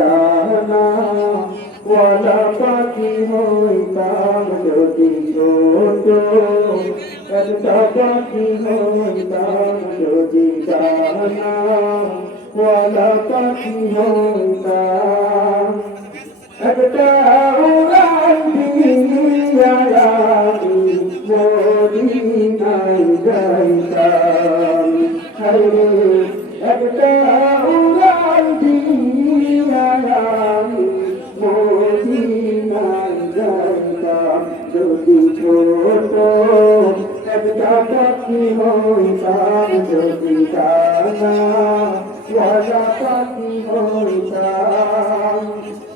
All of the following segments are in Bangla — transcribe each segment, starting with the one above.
ডানা ওয়ালা পাখি হইতাম যদি ছোট একটা পাখি হইতাম যদি ডানা ওয়ালা পাখি হইতাম একটা উড়ান দিয়া আমি মদিনায় যাইতাম হায়রে একটা উড়ান দিয়া আমি মদিনায় যাইতাম যদি ছোট একটা পাখি হইতাম যদি ডানা ওয়ালা পাখি হইতাম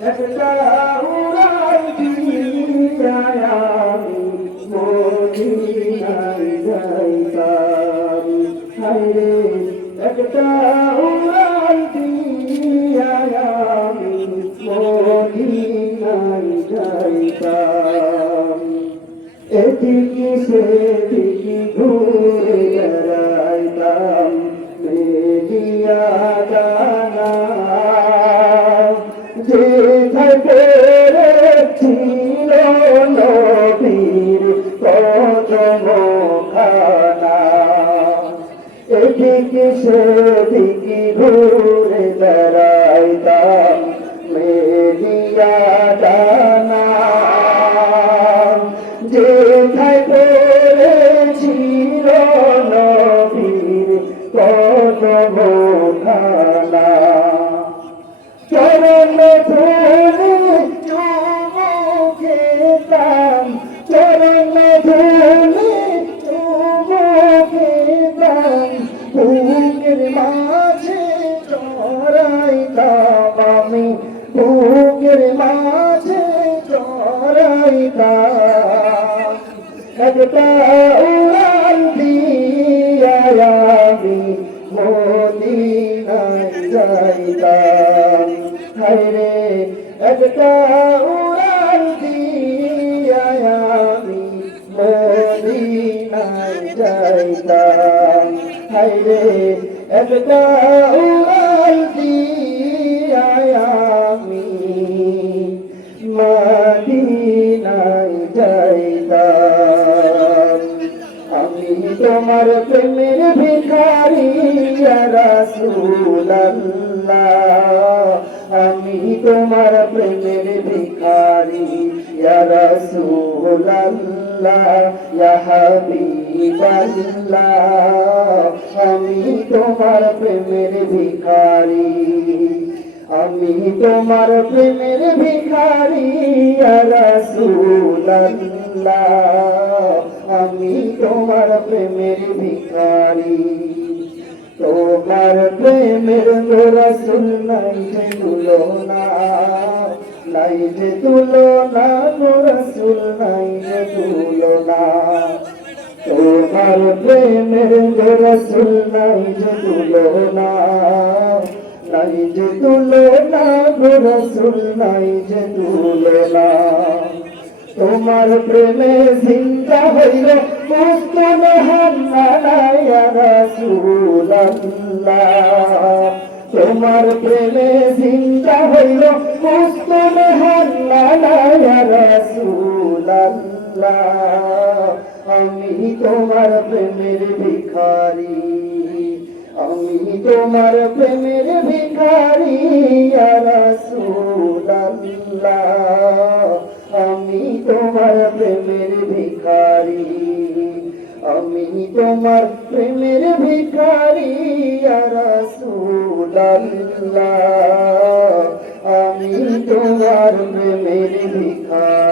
একটা উড়ান দিয়া আমি মদিনায় যাইতাম হায়রে একটা উড়ান দিয়া আমি মদিনায় যাইতাম এদিকে সেদিকে ঘুরে বেড়াইতাম মেলিয়া ডানা যেথায় পেরেছিল নবীর কদমখানা এদিকে সেদিকে ঘুরে বেড়াইতাম মেলিয়া ডানা যেথায় পেরেছিল নবীর কদমখানা চরণ ধরে চুমু খেতাম চরণ ধরে চুমু খেতাম বুকের মাঝে চড়াইতাম আমি বুকের মাঝে চড়াইতাম একটা উড়ান দিয়া আমি মদিনায় যাইতাম হায়রে একটা উড়ান দিয়া আমি মদিনায় যাইতাম হায়রে একটা উড়ান দিয়া আমি মদিনায় যাইতাম আমি তোমার প্রেমের ভিখারি ইয়া রাসূলুল্লাহ আমি তোমার প্রেমের ভিখারি ইয়া রাসূলুল্লাহ ইয়া হাবিবাল্লাহ আমি তোমার প্রেমের ভিখারি আমি তোমার প্রেমের ভিখারি ইয়া রাসূলুল্লাহ আমি তোমার প্রেমের ভিখারি তোমার প্রেমের রাসূল নাই যে তুলনা নাই যে তুলনা রাসূল নাই যে তুলনা তোমার প্রেমের রাসূল নাই যে তুলনা নাই যে তুলনা রাসূল নাই যে তুলনা তোমার প্রেমে জিন্দা হইল মুস্তফা ইয়া রাসূলুল্লাহ তোমার প্রেমে জিন্দা হইল মুস্তফা ইয়া রাসূলুল্লাহ আমি তোমার প্রেমের ভিখারি আমি তোমার প্রেমের ভিখারি ইয়া রাসূলুল্লাহ আমি তোমার প্রেমের ভিখারি আমি তোমার প্রেমের ভিখারি ইয়া রাসূলুল্লাহ আমি তোমার প্রেমের ভিখারি।